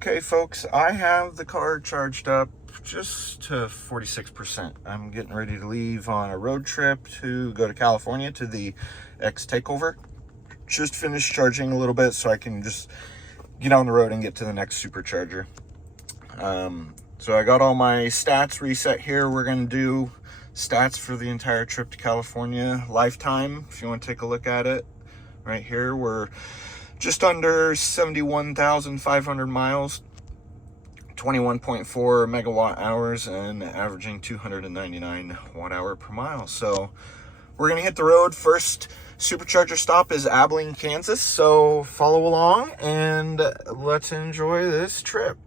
Okay, folks, I have the car charged up just to 46%. I'm getting ready to leave on a road trip to go to California to the X Takeover. Just finished charging a little bit so I can just get on the road and get to the next supercharger. So I got all my stats reset here. We're going to do stats for the entire trip to California, lifetime, if you want to take a look at it. Right here, we're just under 71,500 miles, 21.4 megawatt hours, and averaging 299 watt hour per mile. So we're gonna hit the road. First supercharger stop is Abilene, Kansas. So follow along and let's enjoy this trip.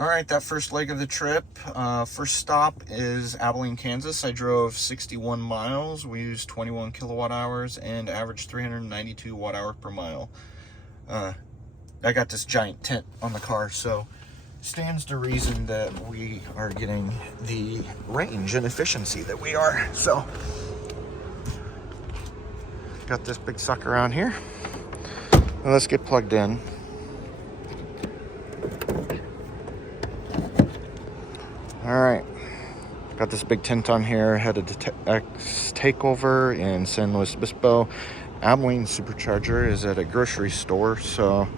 All right, that first leg of the trip, first stop is Abilene, Kansas. I drove 61 miles. We used 21 kilowatt hours and averaged 392 watt hour per mile. I got this giant tent on the car, so stands to reason that we are getting the range and efficiency that we are. So got this big sucker around here. Now let's get plugged in. All right, got this big tent on here, headed to X Takeover in San Luis Obispo. Abilene supercharger is at a grocery store, so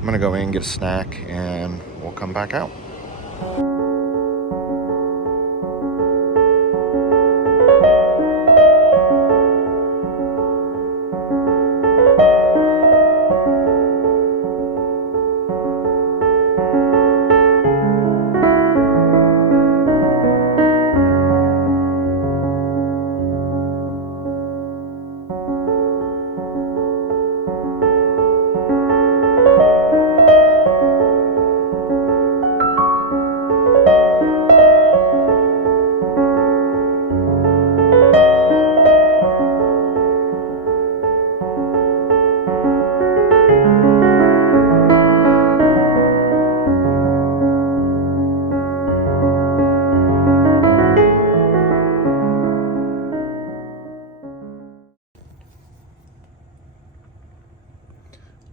I'm gonna go in, get a snack, and we'll come back out.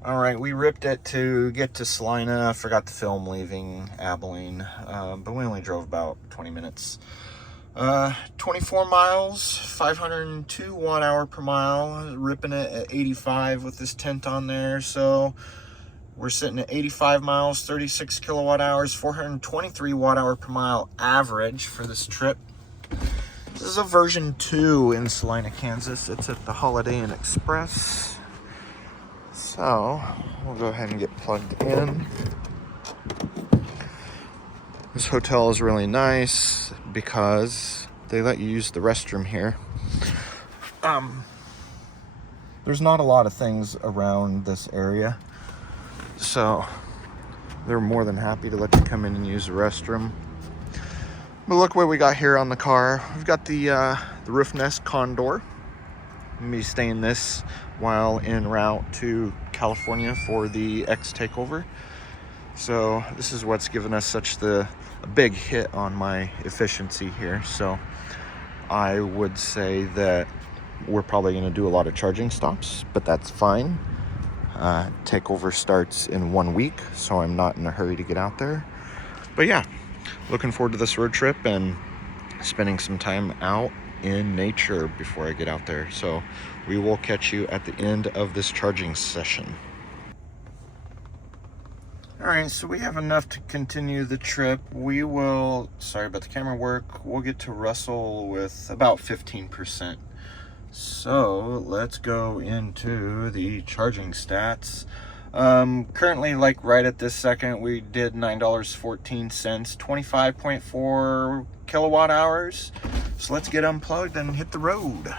All right, we ripped it to get to Salina. I forgot to film leaving Abilene, but we only drove about 20 minutes. 24 miles, 502 watt hour per mile, ripping it at 85 with this tent on there. So we're sitting at 85 miles, 36 kilowatt hours, 423 watt hour per mile average for this trip. This is a version 2 in Salina, Kansas. It's at the Holiday Inn Express. So we'll go ahead and get plugged in. This hotel is really nice because they let you use the restroom here. There's not a lot of things around this area, so they're more than happy to let you come in and use the restroom. But look what we got here on the car. We've got the roof nest condor. I'm gonna be staying this while en route to California for the X Takeover. So this is what's given us such a big hit on my efficiency here. So I would say that we're probably going to do a lot of charging stops, but that's fine. Takeover starts in 1 week, so I'm not in a hurry to get out there. But yeah, looking forward to this road trip and spending some time out in nature before I get out there. So we will catch you at the end of this charging session. All right, so we have enough to continue the trip. We will, sorry about the camera work, we'll get to Russell with about 15%. So let's go into the charging stats. Currently, like right at this second, we did $9.14, 25.4 kilowatt hours. So let's get unplugged and hit the road.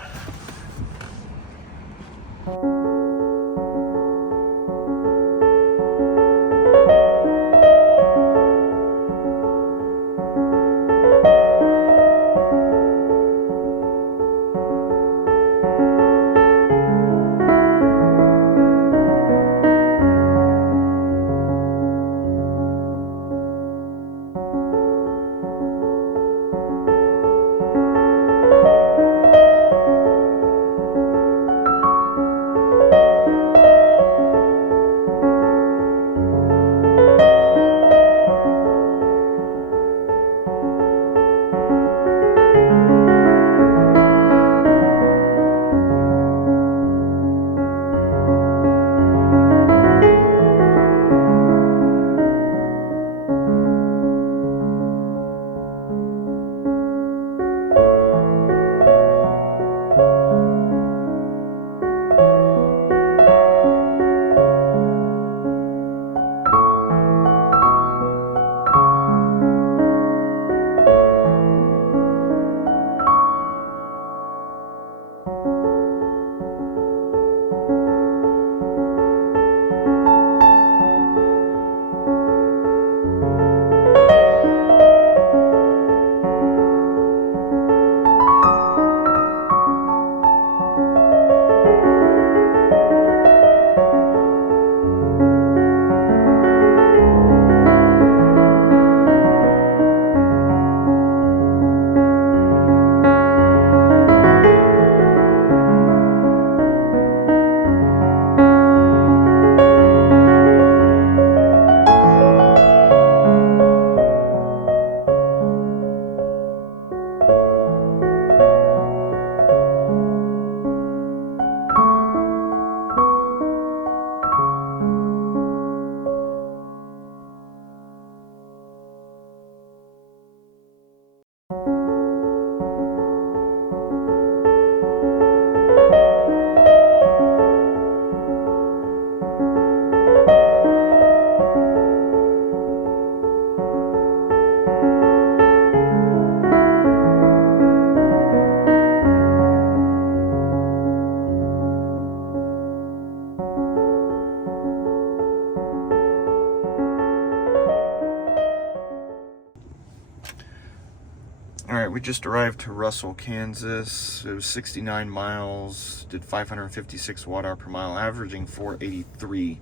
All right, we just arrived to Russell, Kansas. It was 69 miles, did 556 watt-hour per mile, averaging 483.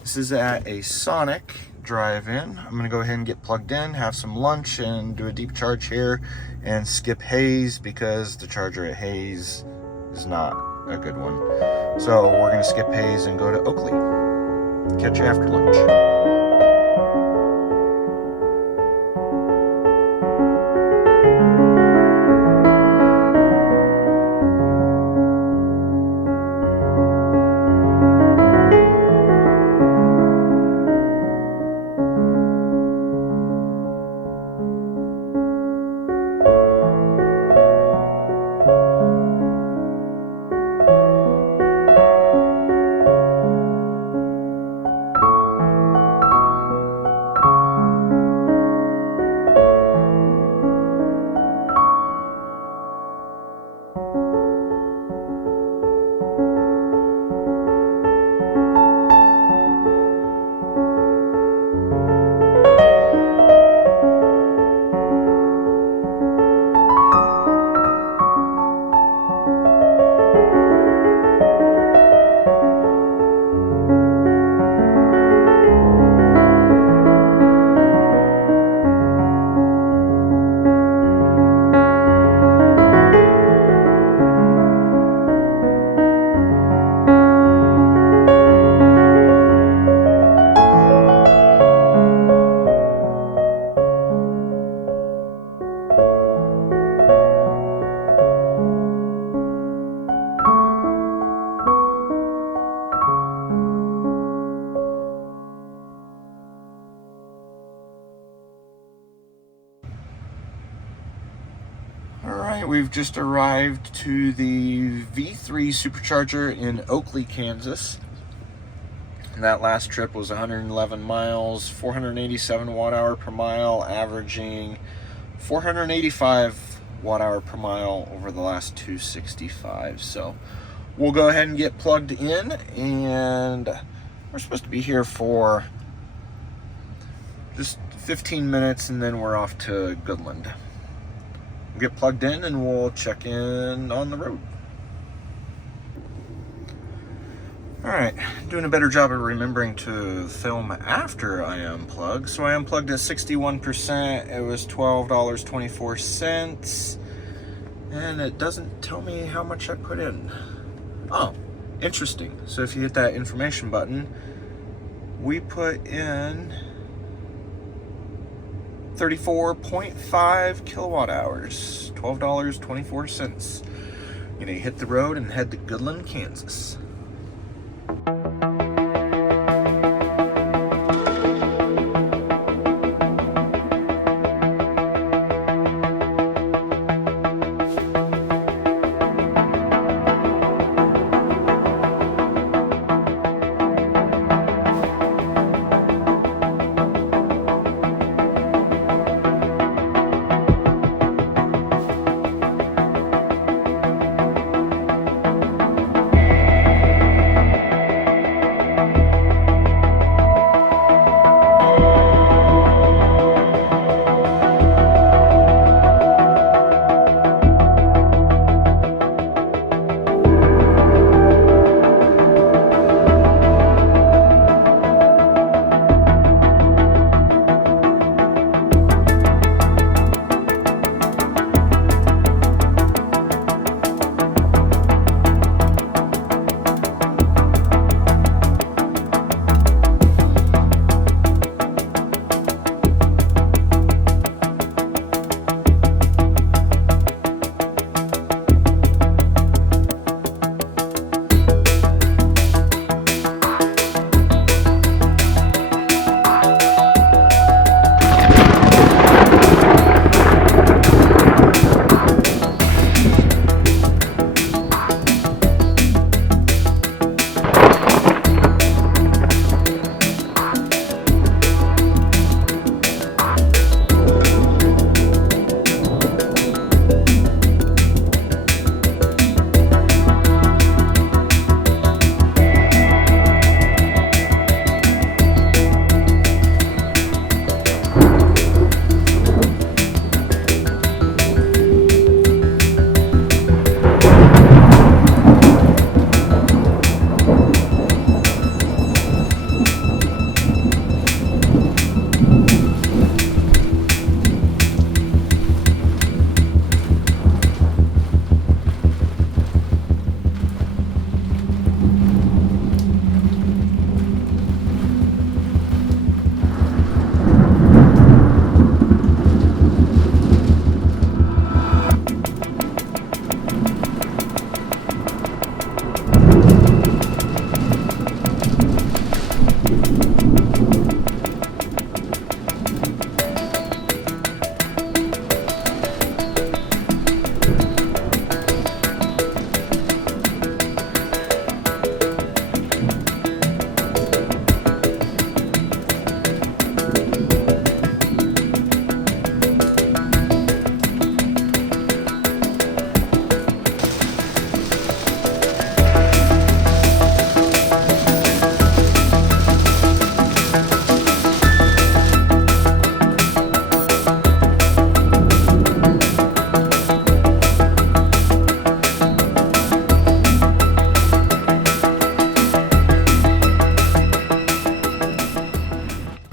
This is at a Sonic drive-in. I'm gonna go ahead and get plugged in, have some lunch, and do a deep charge here, and skip Hayes because the charger at Hayes is not a good one. So we're gonna skip Hayes and go to Oakley. Catch you after lunch. Alright, we've just arrived to the V3 supercharger in Oakley, Kansas. And that last trip was 111 miles, 487 watt-hour per mile, averaging 485 watt-hour per mile over the last 265. So we'll go ahead and get plugged in, and we're supposed to be here for just 15 minutes, and then we're off to Goodland. We'll get plugged in and we'll check in on the road. Alright, doing a better job of remembering to film after I unplug. So I unplugged at 61%, it was $12.24, and it doesn't tell me how much I put in. Oh, interesting. So if you hit that information button, we put in 34.5 kilowatt hours, $12.24. You know, you hit the road and head to Goodland, Kansas.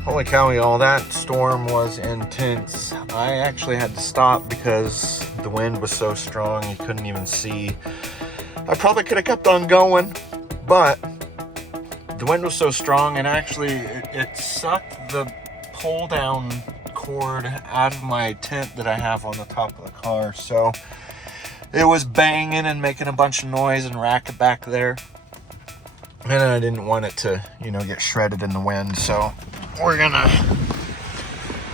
Holy cow, y'all, that storm was intense. I actually had to stop because the wind was so strong you couldn't even see. I probably could have kept on going, but the wind was so strong, and actually it sucked the pull down cord out of my tent that I have on the top of the car. So it was banging and making a bunch of noise and racket back there, and I didn't want it to, you know, get shredded in the wind. So we're gonna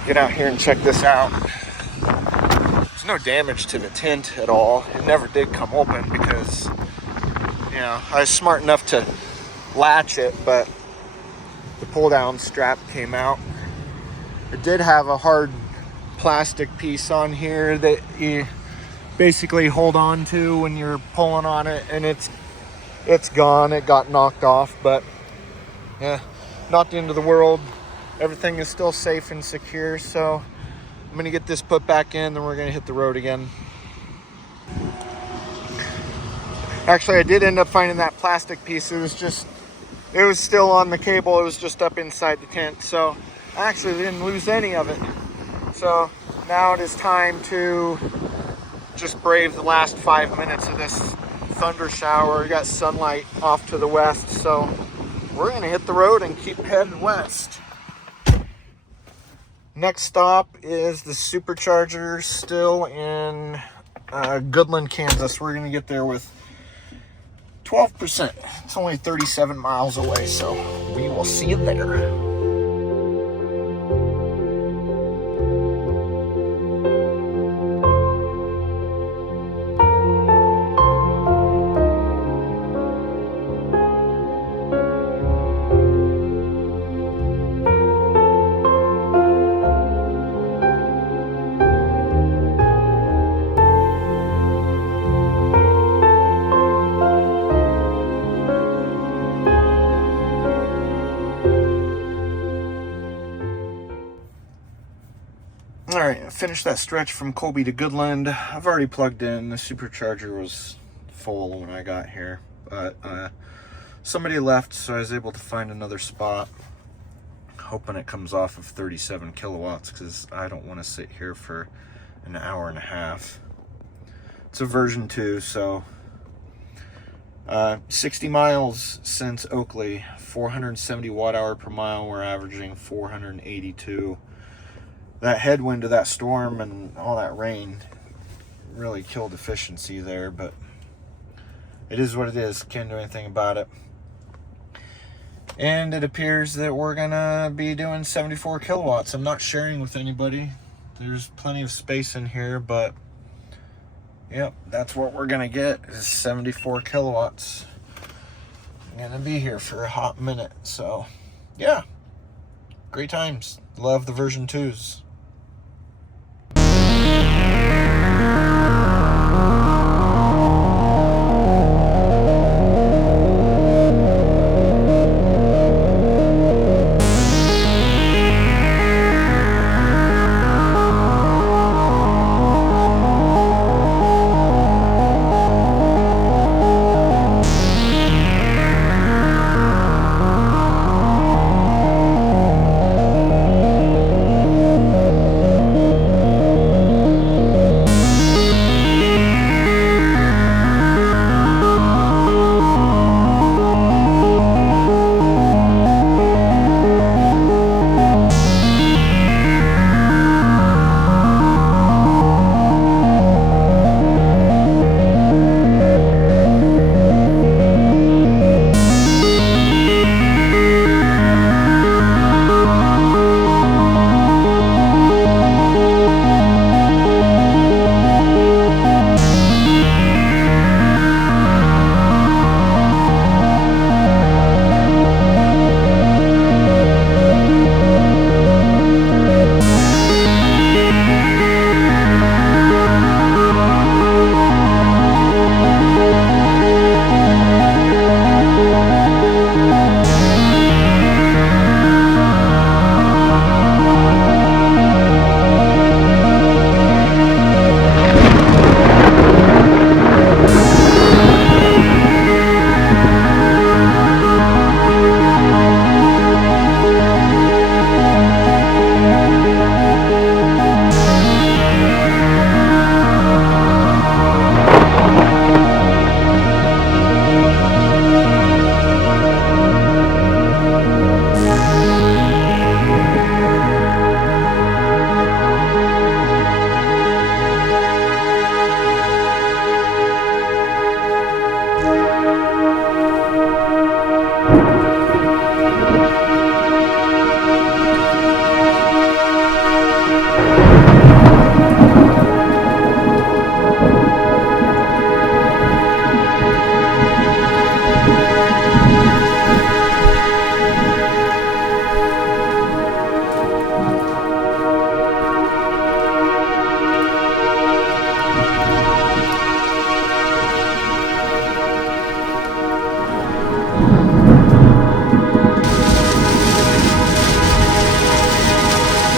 get out here and check this out. There's no damage to the tent at all. It never did come open because, you know, I was smart enough to latch it, but the pull down strap came out. It did have a hard plastic piece on here that you basically hold on to when you're pulling on it, and it's gone. It got knocked off, but yeah, not the end of the world. Everything is still safe and secure, so I'm gonna get this put back in, then we're gonna hit the road again. Actually, I did end up finding that plastic piece. It was still on the cable. It was just up inside the tent, so I actually didn't lose any of it. So now it is time to just brave the last 5 minutes of this thunder shower. We got sunlight off to the west, so we're gonna hit the road and keep heading west. Next stop is the supercharger, still in Goodland, Kansas. We're gonna get there with 12%. It's only 37 miles away, so we will see you there. Alright, finished that stretch from Colby to Goodland. I've already plugged in. The supercharger was full when I got here, but somebody left, so I was able to find another spot. Hoping it comes off of 37 kilowatts, because I don't want to sit here for an hour and a half. It's a version 2, so 60 miles since Oakley, 470 watt-hour per mile. We're averaging 482. That headwind of that storm and all that rain really killed efficiency there, but it is what it is. Can't do anything about it. And it appears that we're gonna be doing 74 kilowatts. I'm not sharing with anybody. There's plenty of space in here, but yep, that's what we're gonna get, is 74 kilowatts. I'm gonna be here for a hot minute, so yeah, great times. Love the version 2s.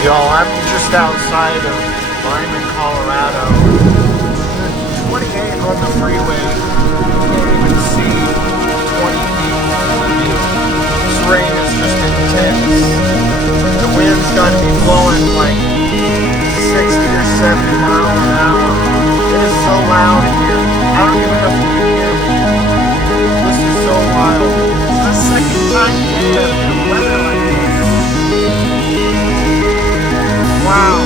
Y'all, I'm just outside of Lyman, Colorado. 28 on the freeway. You can't even see 20 feet of view. This rain is just intense. The wind's got to be blowing like 60 or 70 miles an hour. It is so loud in here. I don't even know if you can hear me. This is so wild. It's the second time today I've been weather like this. Wow.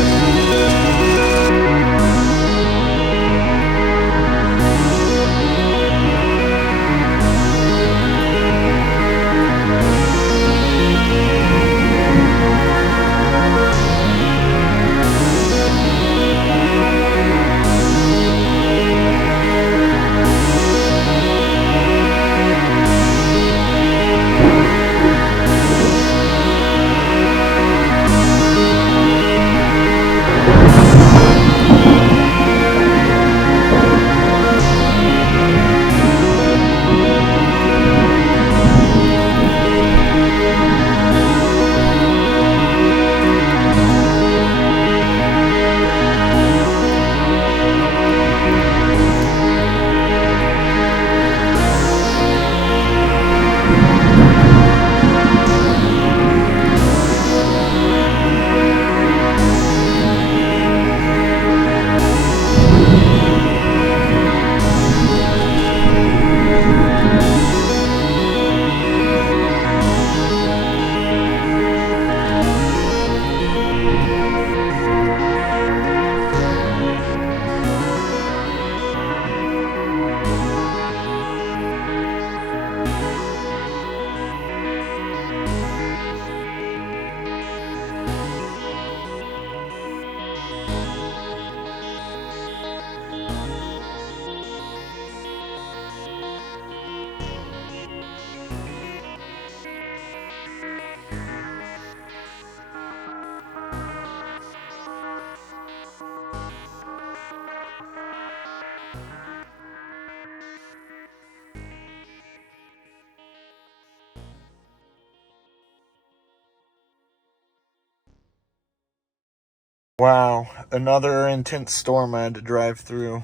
Wow, another intense storm I had to drive through.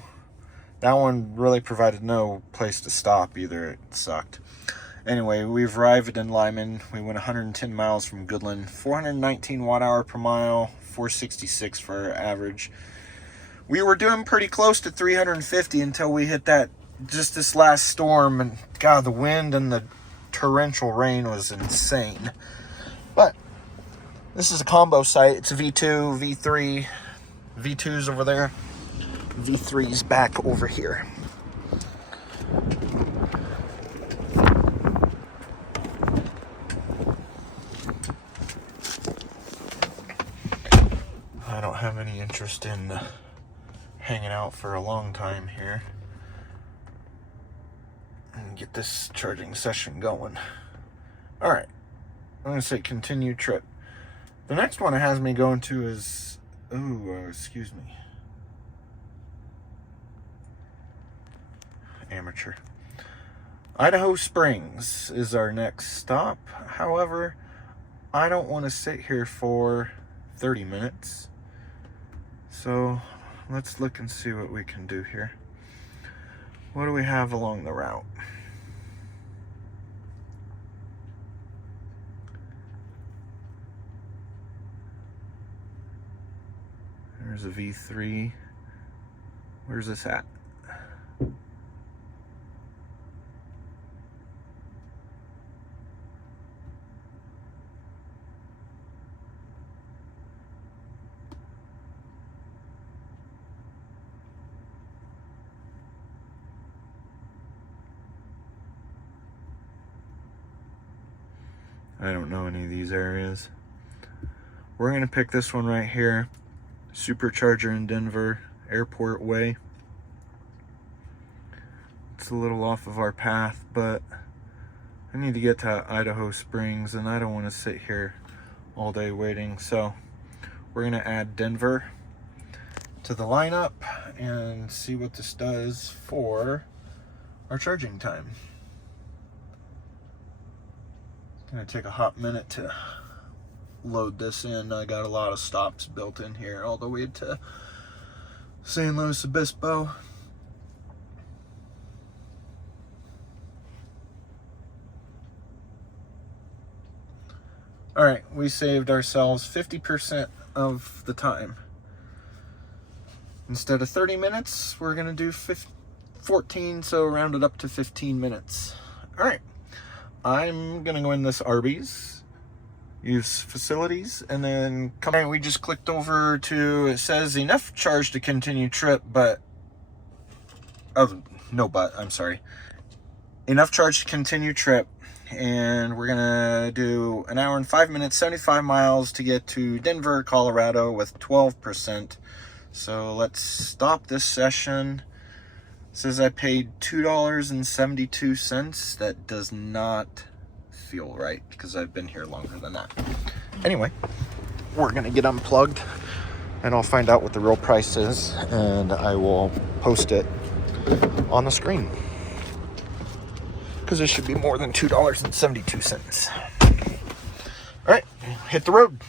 That one really provided no place to stop either. It sucked. Anyway, we've arrived in Lyman. We went 110 miles from Goodland, 419 watt-hour per mile, 466 for our average. We were doing pretty close to 350 until we hit this last storm, and God, the wind and the torrential rain was insane. But this is a combo site. It's a V2, V3. V2's over there. V3's back over here. I don't have any interest in hanging out for a long time here and get this charging session going. All right, I'm gonna say continue trip. The next one it has me going to is, excuse me. Amateur. Idaho Springs is our next stop. However, I don't want to sit here for 30 minutes. So let's look and see what we can do here. What do we have along the route? There's a V3. Where's this at? I don't know any of these areas. We're gonna pick this one right here. Supercharger in Denver, Airport Way. It's a little off of our path, but I need to get to Idaho Springs and I don't want to sit here all day waiting. So we're gonna add Denver to the lineup and see what this does for our charging time. It's gonna take a hot minute to load this in. I got a lot of stops built in here all the way to San Luis Obispo. All right, we saved ourselves 50% of the time. Instead of 30 minutes, we're gonna do 14, so round it up to 15 minutes. All right, I'm gonna go in this Arby's, use facilities, and then come in. We just clicked over to, it says enough charge to continue trip, but, oh, no, but, I'm sorry. Enough charge to continue trip. And we're gonna do 1 hour and 5 minutes, 75 miles to get to Denver, Colorado with 12%. So let's stop this session. It says I paid $2.72. That does not feel right because I've been here longer than that. Anyway, we're gonna get unplugged and I'll find out what the real price is and I will post it on the screen, because it should be more than $2.72. All right, hit the road.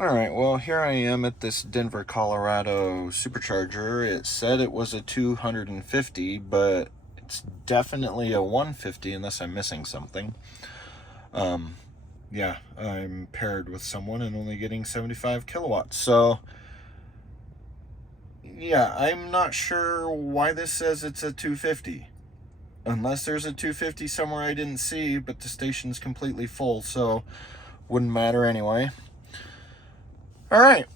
All right, well, here I am at this Denver, Colorado supercharger. It said it was a 250, but it's definitely a 150 unless I'm missing something. Yeah, I'm paired with someone and only getting 75 kilowatts. So, yeah, I'm not sure why this says it's a 250. Unless there's a 250 somewhere I didn't see, but the station's completely full, so wouldn't matter anyway. All right,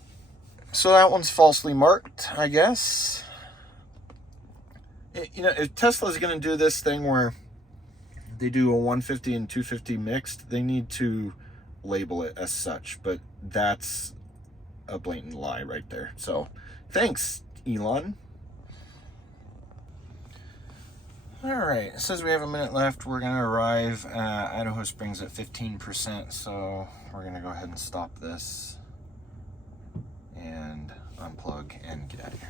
so that one's falsely marked, I guess. You know, if Tesla's going to do this thing where they do a 150 and 250 mixed, they need to label it as such, but that's a blatant lie right there. So thanks, Elon. All right, it says we have a minute left. We're gonna arrive at Idaho Springs at 15%, so we're gonna go ahead and stop this and unplug and get out of here.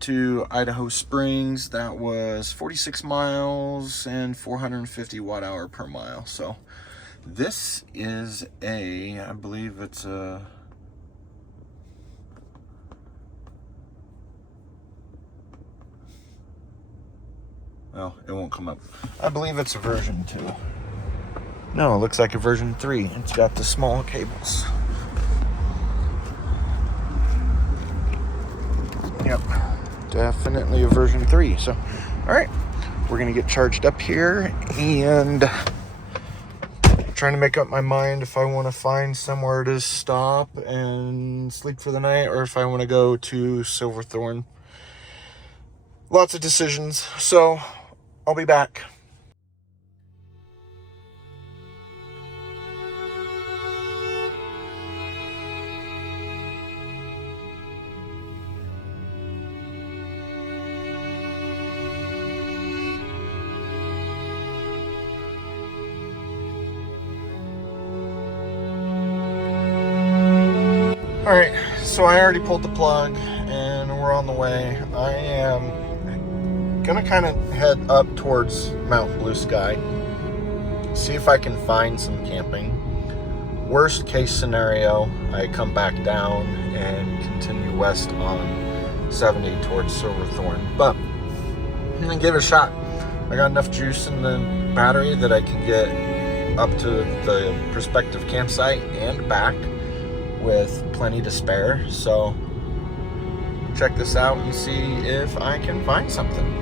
To Idaho Springs, that was 46 miles and 450 watt-hour per mile. So this is I believe it's a well, it won't come up. I believe it's a version 2. No, it looks like a version 3. It's got the small cables. Yep, definitely a version 3. So, all right, we're gonna get charged up here and trying to make up my mind if I want to find somewhere to stop and sleep for the night or if I want to go to Silverthorne. Lots of decisions, so I'll be back. Alright, so I already pulled the plug and we're on the way. I am gonna kind of head up towards Mount Blue Sky, see if I can find some camping. Worst case scenario, I come back down and continue west on 70 towards Silverthorne, but I'm gonna give it a shot. I got enough juice in the battery that I can get up to the prospective campsite and back with plenty to spare, so check this out and see if I can find something.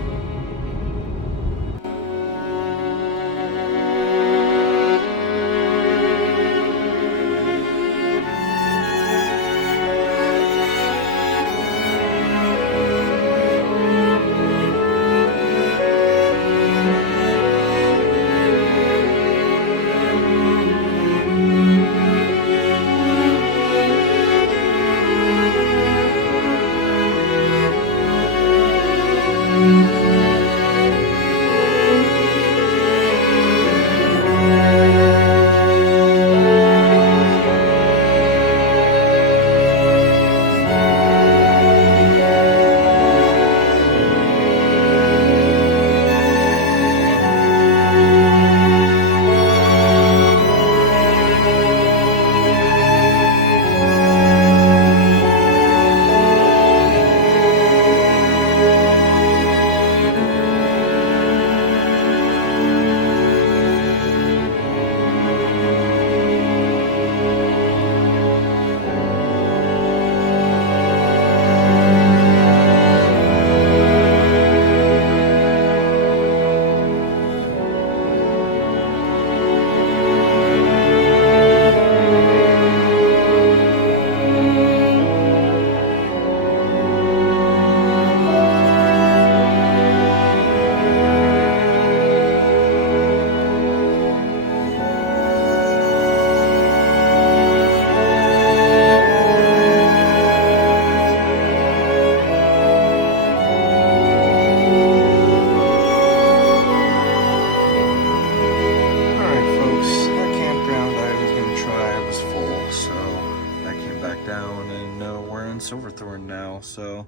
Silverthorne now. So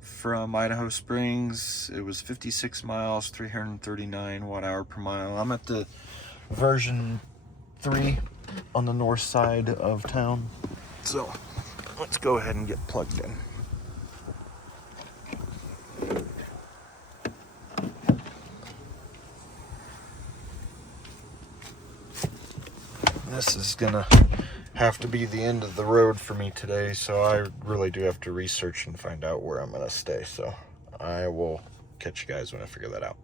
from Idaho Springs, it was 56 miles, 339 watt-hour per mile. I'm at the version 3 on the north side of town. So let's go ahead and get plugged in. This is gonna have to be the end of the road for me today, so I really do have to research and find out where I'm gonna stay. So I will catch you guys when I figure that out.